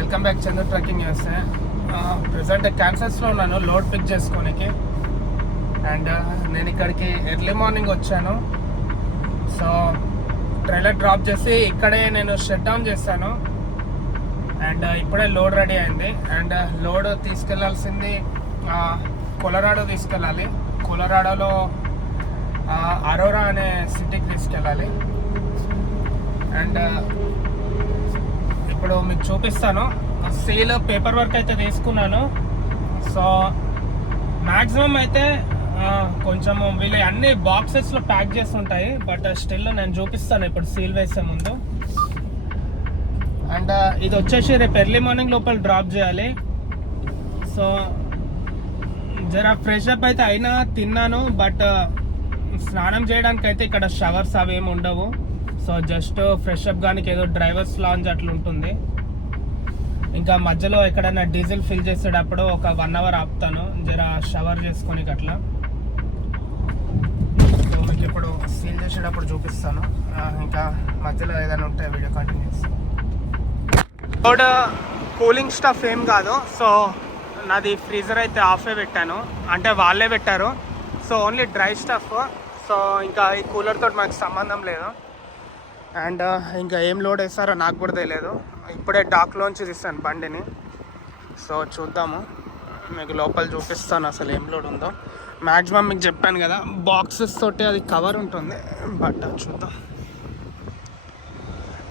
Welcome back చంద్ర trekking చేస్తే present క్యాన్సర్స్లో ఉన్నాను load pick చేసుకోనికి. And నేను ఇక్కడికి ఎర్లీ మార్నింగ్ వచ్చాను. సో ట్రైలర్ డ్రాప్ చేసి ఇక్కడే నేను షట్ డౌన్ చేస్తాను. అండ్ ఇప్పుడే లోడ్ రెడీ అయింది. అండ్ లోడ్ తీసుకెళ్లాల్సింది కొలరాడో తీసుకెళ్ళాలి. కొలరాడోలో అరోరా అనే సిటీకి తీసుకెళ్ళాలి. అండ్ ఇప్పుడు మీకు చూపిస్తాను. సీల్ పేపర్ వర్క్ అయితే తీసుకున్నాను. సో మ్యాక్సిమం అయితే కొంచెం వీళ్ళు అన్ని బాక్సెస్లో ప్యాక్ చేసి ఉంటాయి. బట్ స్టిల్ నేను చూపిస్తాను ఇప్పుడు సీల్ వేసే ముందు. అండ్ ఇది వచ్చేసి రేపు ఎర్లీ మార్నింగ్ లోపల డ్రాప్ చేయాలి. సో జరా ఫ్రెష్ అప్ అయితే అయినా తిన్నాను. బట్ స్నానం చేయడానికి అయితే ఇక్కడ షవర్స్ అవి ఏమి ఉండవు. సో జస్ట్ ఫ్రెష్ అప్ కానీ ఏదో డ్రైవర్స్ లాంజ్ అట్లా ఉంటుంది. ఇంకా మధ్యలో ఎక్కడైనా డీజిల్ ఫిల్ చేసేటప్పుడు ఒక 1 అవర్ ఆపుతాను జర షవర్ చేసుకొని అట్లా. సో మీకు ఇప్పుడు సీల్ చేసేటప్పుడు చూపిస్తాను. ఇంకా మధ్యలో ఏదైనా ఉంటే వీడియో కంటిన్యూ చేస్తాను. లోడ్ కూలింగ్ స్టఫ్ ఏం కాదు. సో నాది ఫ్రీజర్ అయితే ఆఫే పెట్టాను, అంటే వాళ్ళే పెట్టారు. So only dry stuff. So ఇంకా ఈ కూలర్ తోటి మాకు సంబంధం లేదు. అండ్ ఇంకా ఏం లోడ్ వేస్తారో నాకు కూడా తెలియదు. ఇప్పుడే డాక్లోంచి తీస్తాను బండిని. సో చూద్దాము, మీకు లోపల చూపిస్తాను అసలు ఏం లోడ్ ఉందో. మ్యాక్సిమం మీకు చెప్పాను కదా బాక్సెస్ తోటి అది కవర్ ఉంటుంది. బట్ చూద్దాం.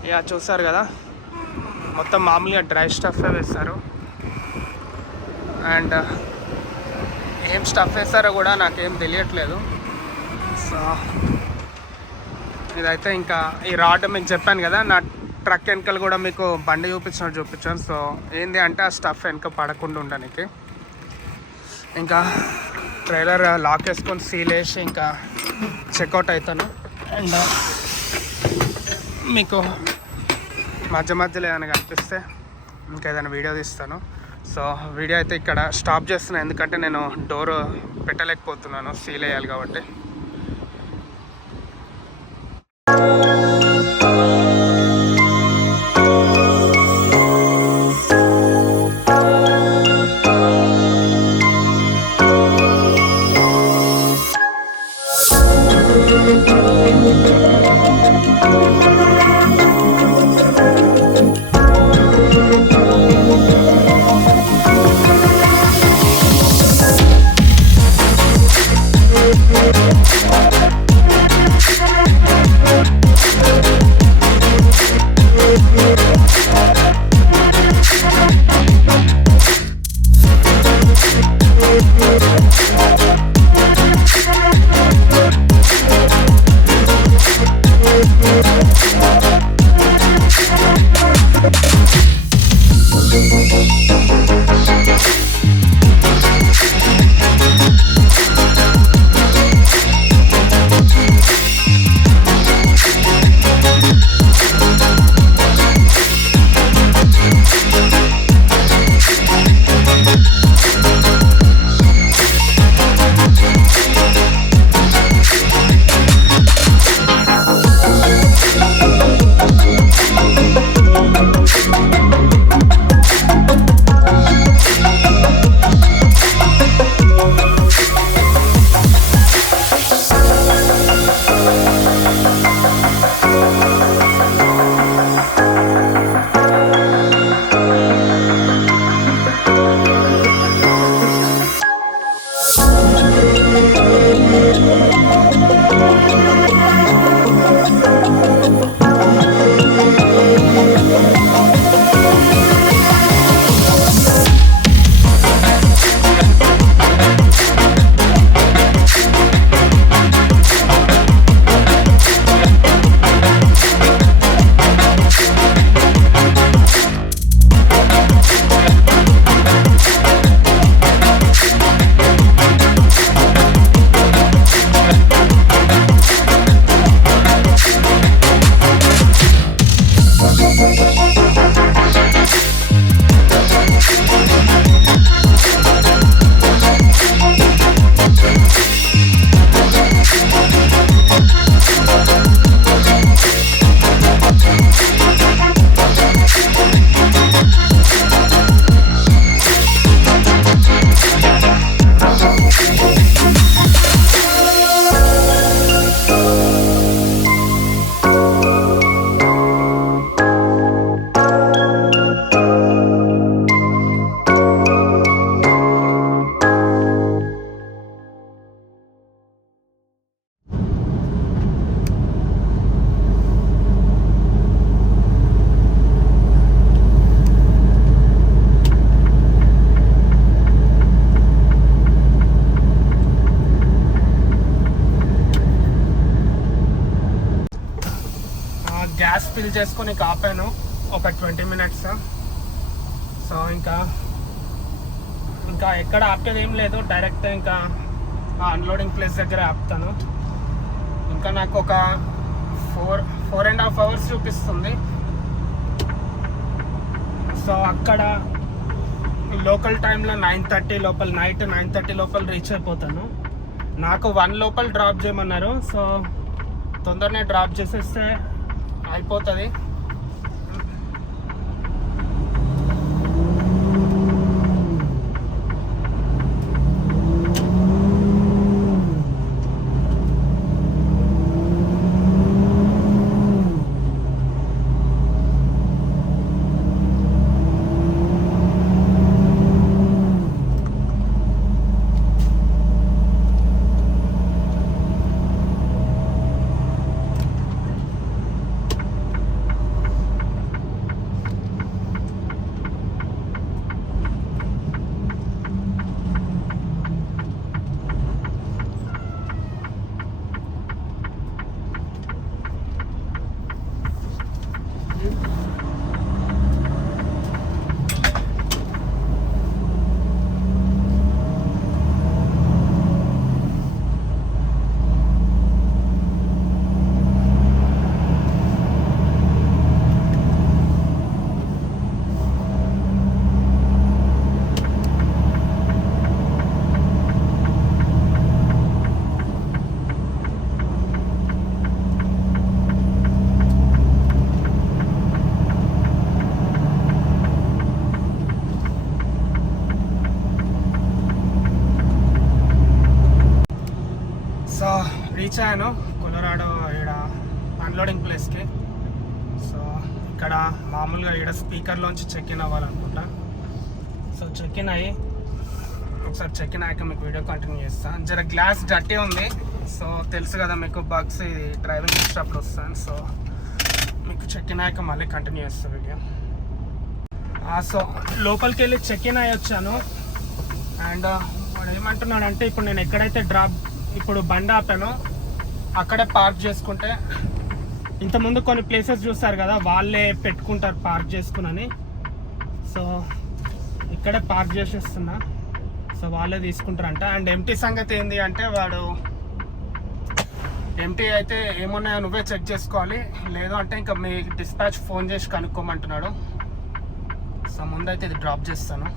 ఇక చూస్తారు కదా మొత్తం మామూలుగా డ్రై స్టఫే వేస్తారు. అండ్ ఏం స్టఫ్ వేస్తారో కూడా నాకేం తెలియట్లేదు. సో ఇదైతే ఇంకా ఈ రాడ్ మీకు చెప్పాను కదా, నా ట్రక్ వెనకాల కూడా మీకు బండి చూపించాను. సో ఏంది అంటే ఆ స్టఫ్ వెనక పడకుండా ఉండడానికి. ఇంకా ట్రైలర్ లాక్ వేసుకొని సీల్ వేసి ఇంకా చెక్అవుట్ అవుతాను. అండ్ మీకు మధ్య మధ్యలో ఏదైనా కనిపిస్తే ఇంకేదైనా వీడియో తీస్తాను. సో వీడియో అయితే ఇక్కడ స్టాప్ చేస్తున్నాను, ఎందుకంటే నేను డోర్ పెట్టలేకపోతున్నాను, సీల్ వేయాలి కాబట్టి. గ్యాస్ ఫిల్ చేసుకొని ఆపాను ఒక 20 minutes. సో ఇంకా ఎక్కడ ఆపేది ఏం లేదు, డైరెక్ట్ ఇంకా అన్లోడింగ్ ప్లేస్ దగ్గర ఆపుతాను. ఇంకా నాకు ఒక 4.5 hours చూపిస్తుంది. సో అక్కడ లోకల్ టైంలో 9:30 లోపల, నైట్ 9:30 లోపల రీచ్ అయిపోతాను. నాకు 1 లోపల డ్రాప్ చేయమన్నారు. సో తొందరనే డ్రాప్ చేసేస్తే అయిపోతుంది. సో రీచ్ అయ్యాను కొలరాడో ఈడ అన్లోడింగ్ ప్లేస్కి. సో ఇక్కడ మామూలుగా ఈడ స్పీకర్లోంచి చెక్ ఇన్ అవ్వాలనుకుంటా. సో చెక్ ఇన్ అయ్యి ఒకసారి చెక్ ఇన్ అయ్యాక మీకు వీడియో కంటిన్యూ చేస్తాను. జర గ్లాస్ డర్టీ ఉంది. సో తెలుసు కదా మీకు, బగ్స్ ఇది డ్రైవింగ్ చేసేటప్పుడు వస్తాను. సో మీకు చెక్ ఇన్ అయ్యాక మళ్ళీ కంటిన్యూ చేస్తాను వీడియో. సో లోపలికి వెళ్ళి చెక్ ఇన్ అయ్యి వచ్చాను. అండ్ వాడు ఏమంటున్నాడంటే ఇప్పుడు నేను ఎక్కడైతే ఇప్పుడు బండి ఆపాను అక్కడే పార్క్ చేసుకుంటే, ఇంతకుముందు కొన్ని ప్లేసెస్ చూస్తారు కదా వాళ్ళే పెట్టుకుంటారు పార్క్ చేసుకుని. సో ఇక్కడే పార్క్ చేసేస్తున్నా. సో వాళ్ళే తీసుకుంటారంట. అండ్ ఎంటీ సంగతి ఏంటి అంటే, వాడు ఎంటీ అయితే ఏమున్నాయో నువ్వే చెక్ చేసుకోవాలి, లేదు అంటే ఇంకా మీ డిస్పాచ్ ఫోన్ చేసి కనుక్కోమంటున్నాడు. సో ముందైతే ఇది డ్రాప్ చేస్తాను.